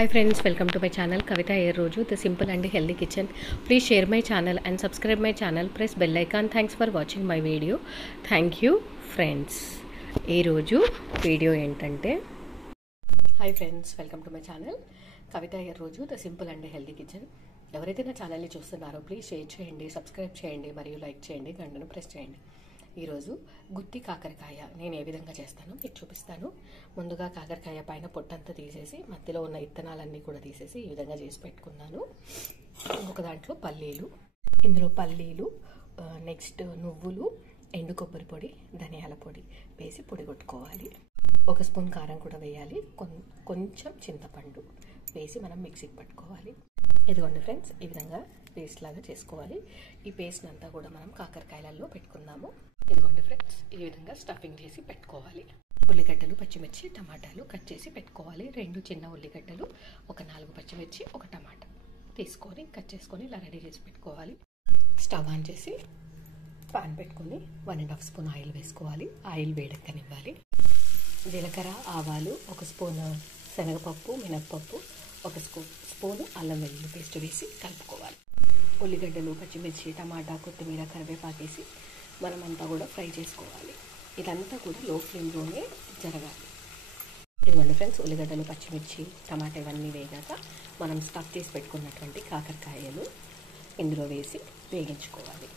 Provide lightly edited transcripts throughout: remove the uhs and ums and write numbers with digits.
Hi friends, welcome to my channel Kavita Air Roju, the simple and healthy kitchen. Please share my channel and subscribe my channel. Press bell icon. Thanks for watching my video. Thank you friends. Ee roju video entante. Hi friends, welcome to my channel Kavita Air Roju, the simple and healthy kitchen. ఎవరైతే నా ఛానల్ని చూస్తున్నారో please share చేయండి, subscribe చేయండి మరియు like చేయండి, గంటను press చేయండి. ఈరోజు గుత్తి కాకరకాయ నేను ఏ విధంగా చేస్తానో మీకు చూపిస్తాను. ముందుగా కాకరకాయ పైన పొట్టంతా తీసేసి మధ్యలో ఉన్న ఇత్తనాలన్నీ కూడా తీసేసి ఈ విధంగా చేసి పెట్టుకున్నాను. ఇంకొక దాంట్లో పల్లీలు, ఇందులో పల్లీలు, నెక్స్ట్ నువ్వులు, ఎండు కొబ్బరి పొడి, ధనియాల పొడి వేసి పొడి కొట్టుకోవాలి. 1 స్పూన్ కారం కూడా వేయాలి. కొంచెం చింతపండు వేసి మనం మిక్సీకి పట్టుకోవాలి. ఇదిగోండి ఫ్రెండ్స్, ఈ విధంగా పేస్ట్ లాగా చేసుకోవాలి. ఈ పేస్ట్ అంతా కూడా మనం కాకరకాయలలో పెట్టుకుందాము. ఇదిగోండి ఫ్రెండ్స్, ఈ విధంగా స్టఫింగ్ చేసి పెట్టుకోవాలి. ఉల్లిగడ్డలు, పచ్చిమిర్చి, టమాటాలు కట్ చేసి పెట్టుకోవాలి. 2 చిన్న ఉల్లిగడ్డలు, ఒక 4 పచ్చిమిర్చి, ఒక టమాటా తీసుకొని కట్ చేసుకొని ఇలా రెడీ చేసి పెట్టుకోవాలి. స్టవ్ ఆన్ చేసి పాన్ పెట్టుకొని 1.5 స్పూన్ ఆయిల్ వేసుకోవాలి. ఆయిల్ వేడెక్కనివ్వాలి. జీలకర్ర, ఆవాలు, 1 స్పూన్ శనగపప్పు, మినప్పప్పు, 1 స్పూను అల్లం వెల్లుల్లి పేస్ట్ వేసి కలుపుకోవాలి. ఉల్లిగడ్డలు, పచ్చిమిర్చి, టమాటా, కొత్తిమీర, కరివేపాకు వేసి మనమంతా కూడా ఫ్రై చేసుకోవాలి. ఇదంతా కూడా లో ఫ్లేమ్లోనే జరగాలి. ఇదిగోండి ఫ్రెండ్స్, ఉల్లిగడ్డలు, పచ్చిమిర్చి, టమాటా ఇవన్నీ వేగాక మనం స్టఫ్ చేసి పెట్టుకున్నటువంటి కాకరకాయలు ఇందులో వేసి వేగించుకోవాలి.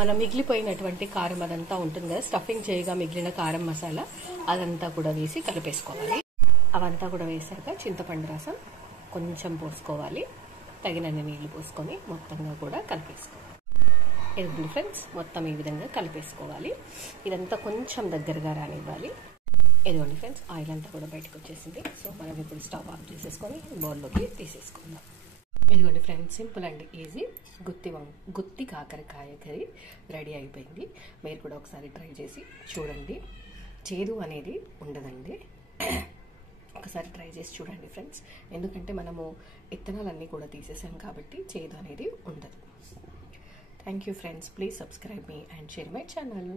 మనం మిగిలిపోయినటువంటి కారం అదంతా ఉంటుంది కదా, స్టఫింగ్ చేయగా మిగిలిన కారం మసాలా అదంతా కూడా వేసి కలిపేసుకోవాలి. అవంతా కూడా వేసాక చింతపండు రసం కొంచెం పోసుకోవాలి. తగినన్ని నీళ్లు పోసుకొని మొత్తంగా కూడా కలిపేసుకోవాలి. ఇదిగోండి ఫ్రెండ్స్, మొత్తం ఈ విధంగా కలిపేసుకోవాలి. ఇదంతా కొంచెం దగ్గరగా రానివ్వాలి. ఇదిగోండి ఫ్రెండ్స్, ఆయిల్ అంతా కూడా బయటకు వచ్చేసింది. సో మనం ఇప్పుడు స్టవ్ ఆఫ్ చేసేసుకొని బౌల్లోకి తీసేసుకుందాం. ఇదిగోండి ఫ్రెండ్స్, సింపుల్ అండ్ ఈజీ గుత్తి కాకరకాయ కర్రీ రెడీ అయిపోయింది. మీరు కూడా ఒకసారి ట్రై చేసి చూడండి. చేదు అనేది ఉండదండి. ఒకసారి ట్రై చేసి చూడండి ఫ్రెండ్స్. ఎందుకంటే మనము ఇత్తనాలన్నీ కూడా తీసేసాం కాబట్టి చేదు అనేది ఉండదు. Thank you friends. Please subscribe me and share my channel.